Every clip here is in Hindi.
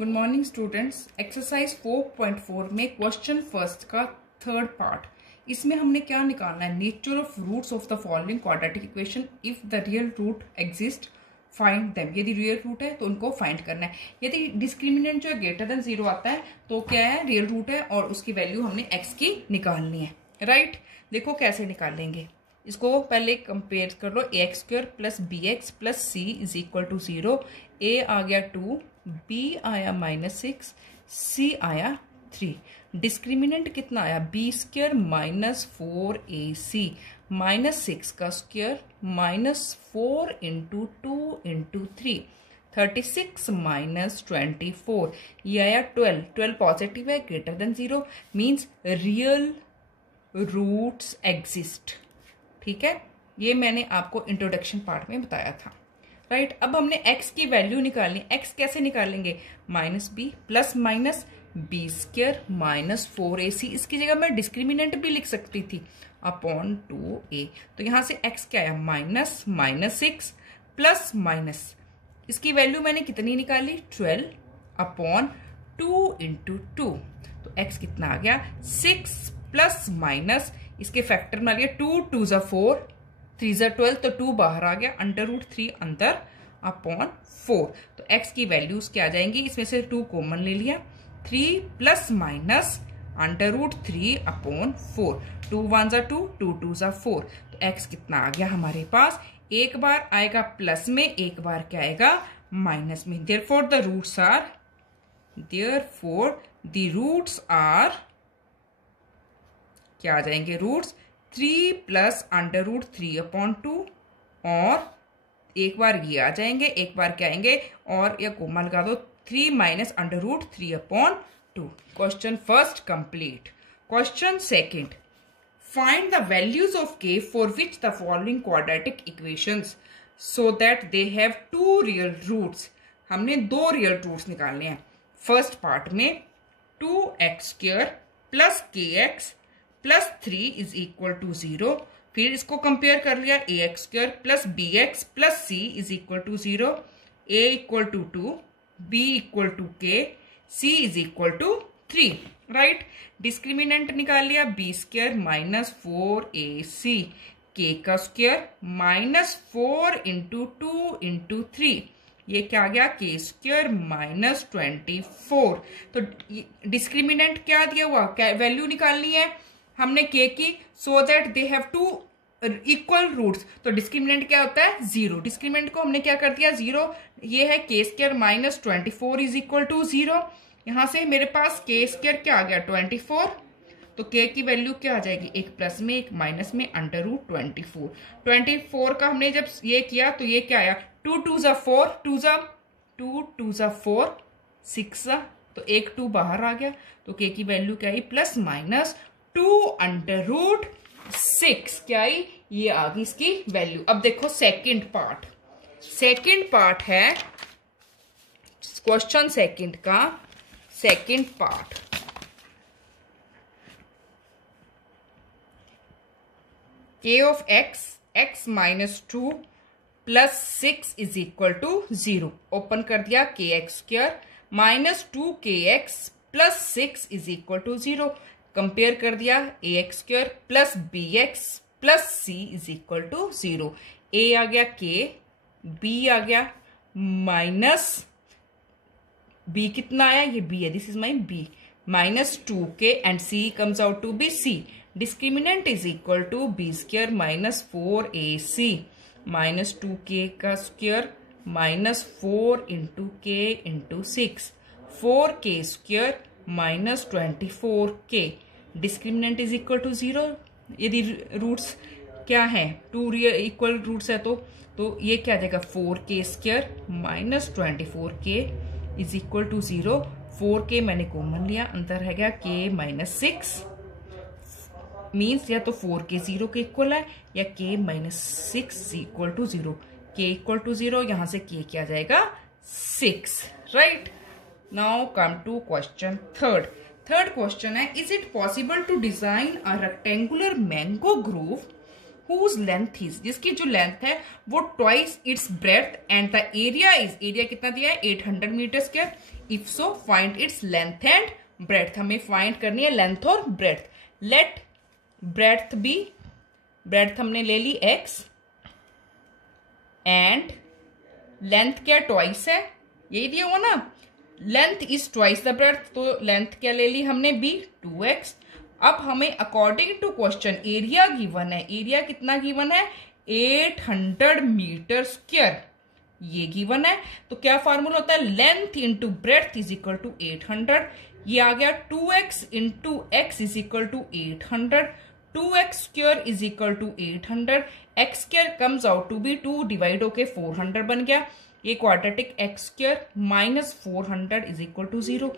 Good morning students. एक्सरसाइज 4.4 में क्वेश्चन फर्स्ट का थर्ड पार्ट, इसमें हमने क्या निकालना है, nature of roots of the following quadratic equation if the real root exist find them. यदि रियल रूट है तो उनको फाइंड करना है। यदि डिस्क्रिमिनेंट जो है ग्रेटर देन 0 आता है तो क्या है, रियल रूट है और उसकी वैल्यू हमने x की निकालनी है। राइट, देखो कैसे निकालेंगे इसको, पहले कंपेयर कर लो। ax² plus bx plus c is equal to 0। a आ गया 2, b आया -6, c आया 3। डिस्क्रिमिनेंट कितना आया, b² माइनस 4ac माइनस 6 का square minus 4 into 2 into 3, 36 minus 24, ये आया 12 पॉजिटिव है, greater than 0 means real roots exist. ठीक है, ये मैंने आपको इंट्रोडक्शन पार्ट में बताया था। राइट, अब हमने x की वैल्यू निकालनी। x कैसे निकालेंगे, -b plus minus b² minus 4ac, इसकी जगह मैं डिस्क्रिमिनेंट भी लिख सकती थी, अपॉन 2a। तो यहां से x क्या आया, -6 प्लस माइनस, इसकी वैल्यू मैंने कितनी निकाली, 12 अपॉन 2 इंटू 2। तो x कितना आ गया, 6 प्लस माइनस, इसके फैक्टर में आ गया 2 2 ज़ा 4, 3 ज़ा 12, तो 2 बाहर आ गया, √3 अंदर अपॉन 4। तो x की वैल्यूज क्या आ जाएंगी, इसमें से 2 कॉमन ले लिया, 3 प्लस माइनस √3 अपॉन 4, 2 1 ज़ा 2, 2 2 ज़ा 4। तो x कितना आ गया हमारे पास, एक बार आएगा प्लस में, एक बार क्या आएगा माइनस में। देयरफॉर द रूट्स आर क्या आ जाएंगे, रूट्स 3 प्लस √3 अपॉन 2, और एक बार ये आ जाएंगे, एक बार क्या आएंगे, और या कोमा लगा दो, 3 minus √3 upon 2। Question first complete. Question second, find the values of k for which the following quadratic equations so that they have 2 real roots. हमने 2 रियल रूट्स निकालने हैं। फर्स्ट पार्ट में 2x² plus kx plus 3 is equal to 0। फिर इसको कंपेयर कर लिया, ax² plus bx plus c is equal to 0, a equal to 2, b equal to k, c is equal to 3। Right, discriminant निकाल लिया, b² माइनस 4ac, k का स्क्वायर माइनस 4 इंटू 2 इंटू 3, ये क्या आ गया, k² माइनस 24। तो डिस्क्रिमिनेंट क्या दिया हुआ, वैल्यू निकालनी है हमने k की, so that they have 2 equal roots. तो डिस्क्रिमिनेंट क्या होता है, 0। डिस्क्रिमिनेंट को हमने क्या कर दिया, 0। ये है k² minus 24 is equal to 0। यहां से मेरे पास k² क्या आ गया, 24। तो k की वैल्यू क्या आ जाएगी, एक प्लस में एक माइनस में, √24। 24 का हमने जब ये किया तो ये क्या आया, 2 2 ज़ा 4, 2 2 ज़ा 4, 6 ज़ा, तो एक 2 बाहर आ गया। तो k की वैल्यू क्या आई, प्लस माइनस 2√6 क्या आई, ये आ गई इसकी वैल्यू। अब देखो सेकंड पार्ट है क्वेश्चन सेकंड का second part. k of x minus 2 plus 6 is equal to 0। Open कर दिया, kx² minus 2kx plus 6 is equal to 0। Compare कर दिया, ax² plus bx plus c is equal to 0। a आ गया k, b आ गया माइनस, b कितना आया, ये b है, this is my b, minus 2k and c comes out to be c। Discriminant is equal to b² minus 4ac minus 2k का square minus 4 into k into 6, 4k² minus 24k। Discriminant is equal to 0। यदि रूट्स क्या है, 2 इक्वल रूट्स है तो ये क्या आ जाएगा, 4k² minus 24k is equal to 0। 4k मैंने कॉमन लिया, अंदर है गया k माइनस 6, मीन्स या तो 4k 0 के इक्वल है या k minus 6 equal to 0। k equal to 0, यहां से k क्या जाएगा, 6। Right, now come to question third question है, is it possible to design a rectangular mango grove whose length is, जिसकी जो लेंथ है वो twice its breadth and the area is, area कितना दिया है 800 metre square, if so find its length and breadth. हमें फाइंड करनी है लेंथ और breadth. Let breadth be, breadth हमने ले ली x एंड लेंथ क्या ट्वाइस है, यही दिया हुआ ना, length is twice the breadth, तो लेंथ क्या ले ली हमने b 2x। अब हमें according to question area given है, एरिया कितना गिवन है 800 मीटर स्क्वायर, ये गिवन है। तो क्या फार्मूला होता है length into breadth is equal to 800। ये आ गया 2x into x is equal to 800, 2x square is equal to 800, x square comes out to be 2 divide होके 400 बन गया। ये quadratic x square minus 400 is equal to 0।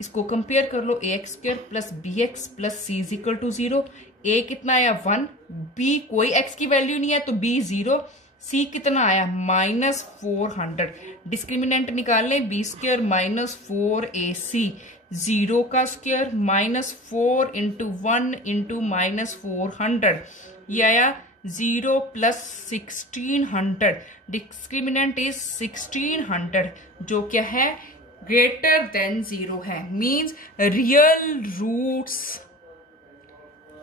इसको कंपेयर कर लो, a x square plus b x plus c is equal to 0। A कितना आया 1, बी कोई एक्स की वैल्यू नहीं है तो बी 0, सी कितना आया माइनस 400। डिस्क्रिमिनेंट निकाल लें, बी स्क्वायर माइनस 4ac, 0 का square minus 4 into 1 into minus 400, ये आया 0 प्लस 1600। डिस्क्रिमिनेंट इज 1600 जो क्या है ग्रेटर देन 0 है, means real roots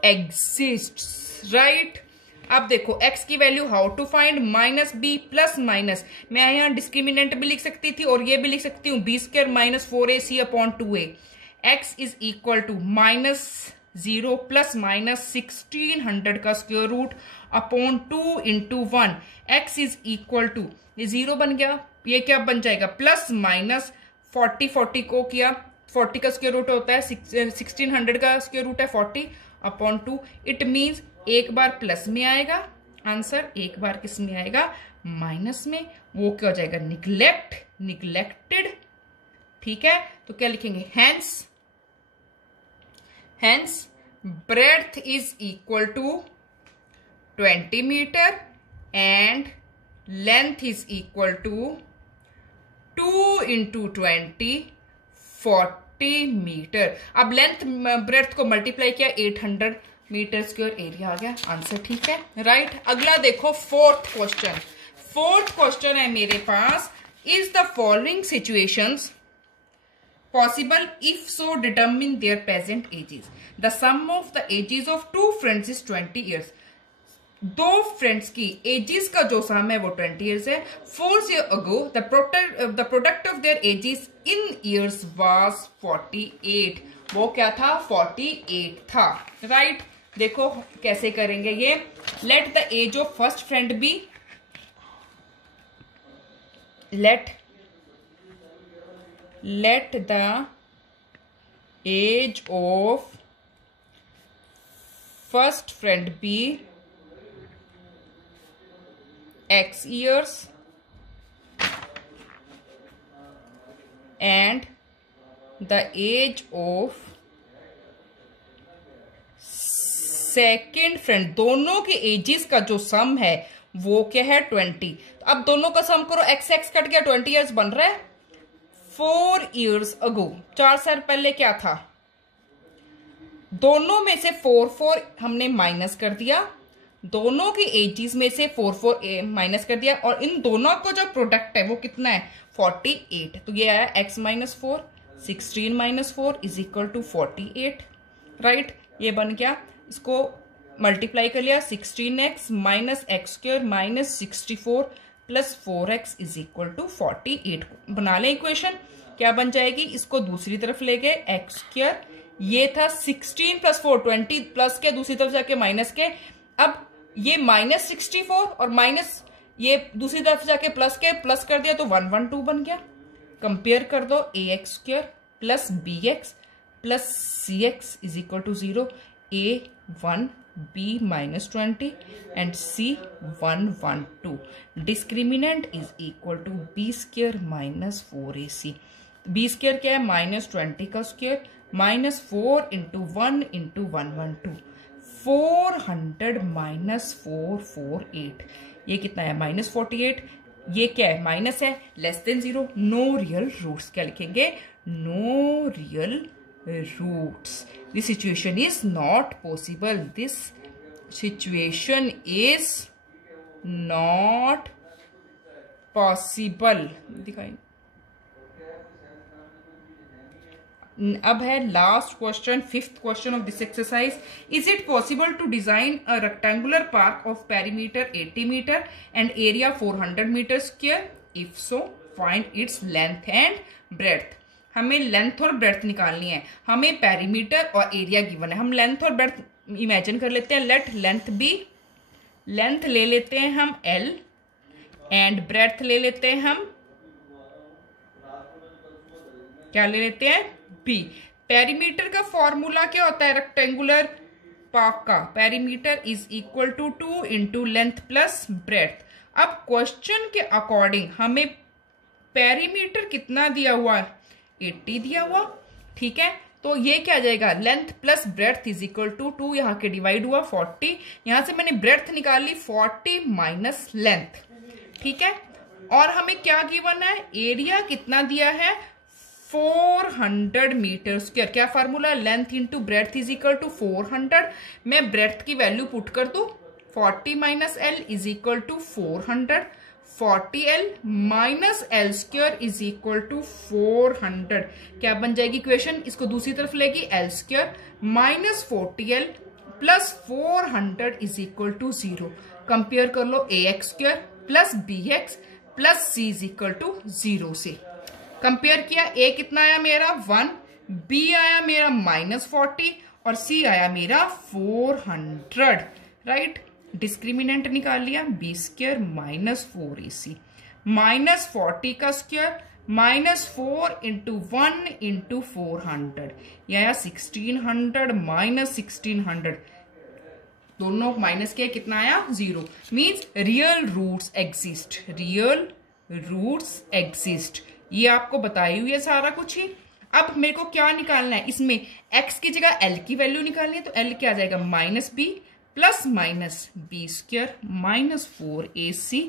exist, right. अब देखो x की value how to find, minus B plus minus, मैं यहाँ डिस्क्रिमिनेंट भी लिख सकती थी और ये भी लिख सकती हूँ B square minus 4ac upon 2a। x is equal to minus 0 plus minus 1600 का square root upon 2 into 1, x is equal to, ये 0 बन गया, ये क्या बन जाएगा प्लस माइनस 40 को किया, 40 का स्क्वायर रूट होता है 1600 का स्क्वायर रूट है 40 अपॉन 2। इट मीन्स एक बार प्लस में आएगा आंसर, एक बार किस में आएगा माइनस में, वो क्या हो जाएगा निग्लेक्टेड, ठीक है। तो क्या लिखेंगे hence breadth is equal to 20 metre and length is equal to 2 into 20 40 metre. अब लेंथ ब्रेड्थ को मल्टीप्लाई किया 800 मीटर स्क्वायर, एरिया आ गया आंसर, ठीक है, राइट। अगला देखो फोर्थ क्वेश्चन है मेरे पास, is the following situations possible, if so determine their present ages. The sum of the ages of 2 friends is 20 years. 2 friends की एजेस का जो सम है वो 20 ईयर्स है। 4 years ago the product of their edges in years was 48, वो क्या था 48 था, राइट। देखो कैसे करेंगे ये, let the age of first friend be, let the age of first friend be x years and the age of second friend, दोनों के एजेस का जो सम है वो क्या है 20। तो अब दोनों का सम करो, x कट गया 20 ईयर्स बन रहा है 4 years ago, 4 साल पहले क्या था, दोनों में से 4 हमने माइनस कर दिया, दोनों के एजेस में से 4 माइनस कर दिया, और इन दोनों का जो प्रोडक्ट है वो कितना है 48। तो ये आया x minus 4, 16 minus 4 is equal to 48, right. ये बन गया, इसको मल्टीप्लाई कर लिया, 16x minus x square minus 64 plus 4x is equal to 48 बना लें इक्वेशन। क्या बन जाएगी, इसको दूसरी तरफ ले गए एक्स स्क्वायर, ये था 16 प्लस 4 20 प्लस के दूसरी तरफ जाके माइनस के, अब ये माइनस 64 और माइनस ये दूसरी तरफ जाके प्लस के प्लस कर दिया तो 112 बन गया। कंपेयर कर दो, a x square plus b x plus c x is equal to 0, a 1 b minus 20 and c 112. Discriminant is equal to b square minus 4ac. b square क्या है माइनस 20 का square minus 4 into 1 into 112, 400 minus 448, ये कितना है माइनस 48। ये क्या है माइनस है, less than 0, no real roots. क्या लिखेंगे, no real roots. This situation is not possible, this situation is not possible. दिखाई अब है last question, fifth question of this exercise. Is it possible to design a rectangular park of perimeter 80 metre and area 400 metre square? If so find its length and breadth. हमें लेंथ और ब्रेड्थ निकालनी है, हमें पेरीमीटर और एरिया गिवन है। हम लेंथ और ब्रेड्थ इमेजिन कर लेते हैं। लेट लेंथ बी, लेंथ ले लेते हैं हम L एंड ब्रेड्थ ले लेते हैं हम, क्या ले लेते हैं, B। पेरीमीटर का फॉर्मूला क्या होता है रेक्टेंगुलर पार्क का? Perimeter is equal to 2 into length plus breadth. अब क्वेश्चन के अकॉर्डिंग हमें पेरीमीटर कितना दिया हुआ है? 80 दिया हुआ, ठीक है। तो ये क्या आ जाएगा, length plus breadth is equal to 2, यहाँ के डिवाइड हुआ 40, यहां से मैंने ब्रेड्थ निकाल ली 40 माइनस लेंथ, ठीक है। और हमें क्या गिवन है, एरिया कितना दिया है, 400 मीटर स्क्वायर। क्या formula, length into breadth is equal to 400। मैं ब्रेड्थ की वैल्यू पुट कर दू, 40 minus L is equal to 400, 40L minus L square is equal to 400। क्या बन जाएगी इक्वेशन, इसको दूसरी तरफ लेगी, L square minus 40L plus 400 is equal to 0। Compare कर लो, AX square plus BX plus C is equal to 0 से। कंपेयर किया, A कितना आया मेरा 1, B आया मेरा -40 और C आया मेरा 400, राइट। डिस्क्रिमिनेंट निकाल लिया, B square minus 4AC minus 40 का स्क्वायर माइनस 4 इंटू 1 इंटू 400, यह 1600 माइनस 1600, दोनों माइनस के कितना आया 0। Means real roots exist, real roots exist. ये आपको बताई हुई है सारा कुछ ही। अब मेरे को क्या निकालना है, इसमें x की जगह l की वैल्यू निकालनी है, तो l क्या आ जाएगा -b plus minus B square minus 4AC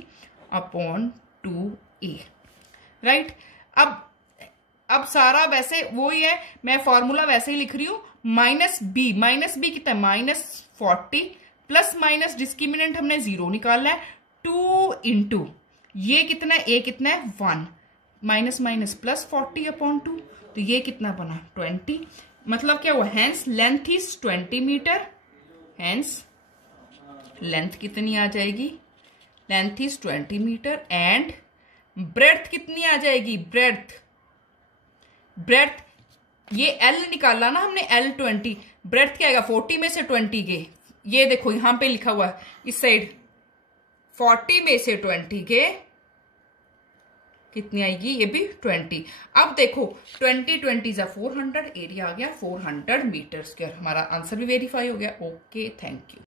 upon 2A, right. अब सारा वैसे वो ही है, मैं फॉर्मूला वैसे ही लिख रही हूं। माइनस बी कितना है, -40 प्लस माइनस डिस्क्रिमिनेंट हमने 0 निकालना है, 2 इंटू ये कितना है, a कितना है 1 माइनस माइनस प्लस 40 अपॉन 2, तो ये कितना बना 20। मतलब क्या हुआ, hence length is 20 metre, hence length कितनी आ जाएगी, length is 20 metre and breadth कितनी आ जाएगी, ब्रेड्थ ये L निकाला ना हमने, L 20, ब्रेड्थ क्या आएगा 40 में से 20 गए, ये देखो यहां पे लिखा हुआ है इस साइड 40 में से 20 गए, कितनी आएगी, ये भी 20। अब देखो 20 जा 400, एरिया आ गया 400 मीटर स्क्वायर। हमारा आंसर भी वेरीफाई हो गया। Okay, thank you.